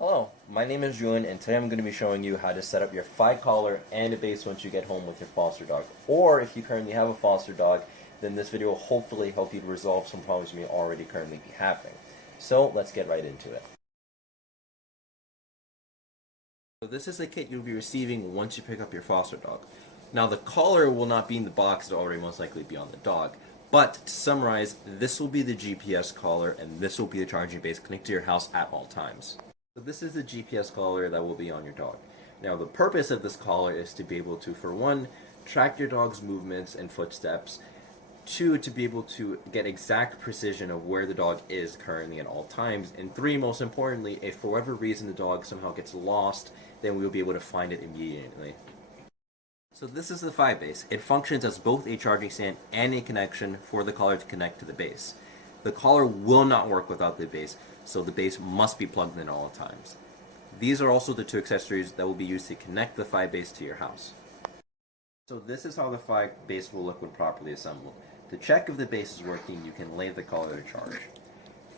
Hello, my name is Julian, and today I'm going to be showing you how to set up your Fi collar and a base once you get home with your foster dog. Or if you currently have a foster dog, then this video will hopefully help you to resolve some problems you may already currently be having. So let's get right into it. So this is the kit you'll be receiving once you pick up your foster dog. Now the collar will not be in the box, it'll already most likely be on the dog. But to summarize, this will be the GPS collar and this will be the charging base connected to your house at all times. So this is the GPS collar that will be on your dog. Now the purpose of this collar is to be able to, for one, track your dog's movements and footsteps, two, to be able to get exact precision of where the dog is currently at all times, and three, most importantly, if for whatever reason the dog somehow gets lost, then we'll be able to find it immediately. So this is the Fi base. It functions as both a charging stand and a connection for the collar to connect to the base. The collar will not work without the base, so the base must be plugged in at all times. These are also the two accessories that will be used to connect the Fi base to your house. So this is how the Fi base will look when properly assembled. To check if the base is working, you can lay the collar to charge.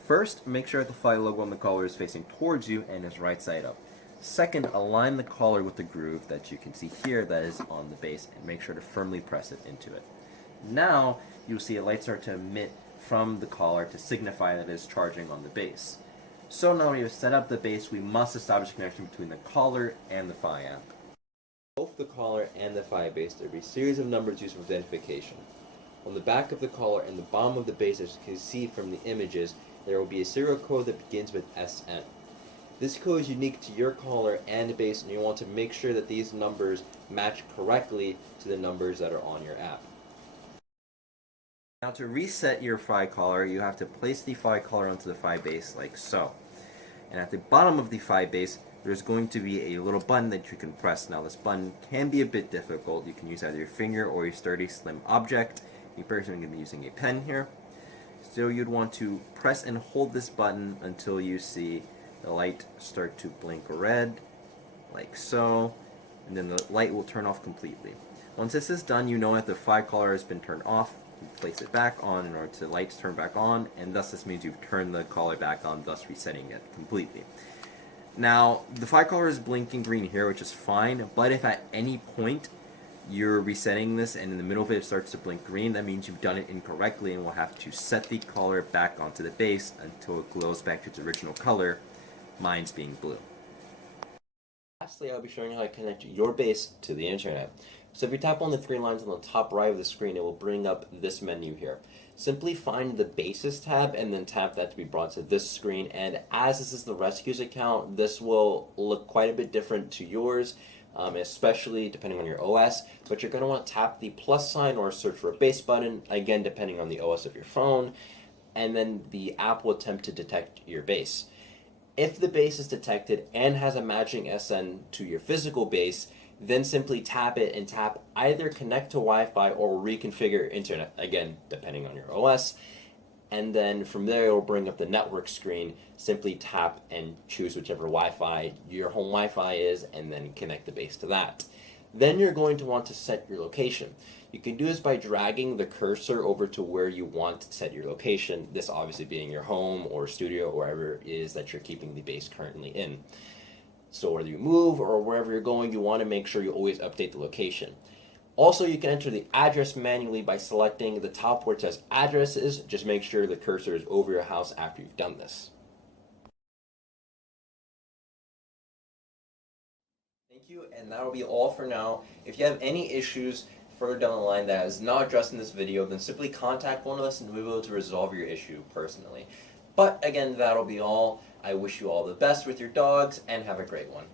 First, make sure the Fi logo on the collar is facing towards you and is right side up. Second, align the collar with the groove that you can see here that is on the base and make sure to firmly press it into it. Now, you'll see a light start to emit from the collar to signify that it is charging on the base. So now we have set up the base, we must establish a connection between the collar and the Fi amp. Both the collar and the Fi base, there will be a series of numbers used for identification. On the back of the collar and the bottom of the base, as you can see from the images, there will be a serial code that begins with SN. This code is unique to your collar and base, and you want to make sure that these numbers match correctly to the numbers that are on your app. Now to reset your Fi collar, you have to place the Fi collar onto the Fi base like so. And at the bottom of the Fi base, there's going to be a little button that you can press. Now this button can be a bit difficult. You can use either your finger or a sturdy, slim object. Me personally, I'm going to be using a pen here. So you'd want to press and hold this button until you see the light start to blink red, like so, and then the light will turn off completely. Once this is done, you know that the Fi collar has been turned off. You place it back on in order to the lights turn back on, and thus this means you've turned the collar back on, thus resetting it completely. Now, the Fi collar is blinking green here, which is fine, but if at any point you're resetting this and in the middle of it starts to blink green, that means you've done it incorrectly and will have to set the collar back onto the base until it glows back to its original color, mine's being blue. Lastly, I'll be showing you how to connect your base to the internet. So if you tap on the three lines on the top right of the screen, it will bring up this menu here. Simply find the Bases tab and then tap that to be brought to this screen, and as this is the Rescues account, this will look quite a bit different to yours, especially depending on your OS, but you're going to want to tap the plus sign or search for a base button, again depending on the OS of your phone, and then the app will attempt to detect your base. If the base is detected and has a matching SN to your physical base, then simply tap it and tap either connect to Wi-Fi or reconfigure internet, again depending on your OS, and then from there it will bring up the network screen. Simply tap and choose whichever Wi-Fi your home Wi-Fi is and then connect the base to that. Then you're going to want to set your location. You can do this by dragging the cursor over to where you want to set your location, this obviously being your home or studio or wherever it is that you're keeping the base currently in. So whether you move or wherever you're going, you want to make sure you always update the location. Also, you can enter the address manually by selecting the top where it says addresses. Just make sure the cursor is over your house after you've done this. Thank you, and that will be all for now. If you have any issues further down the line that is not addressed in this video, then simply contact one of us and we'll be able to resolve your issue personally. But again, that'll be all. I wish you all the best with your dogs and have a great one.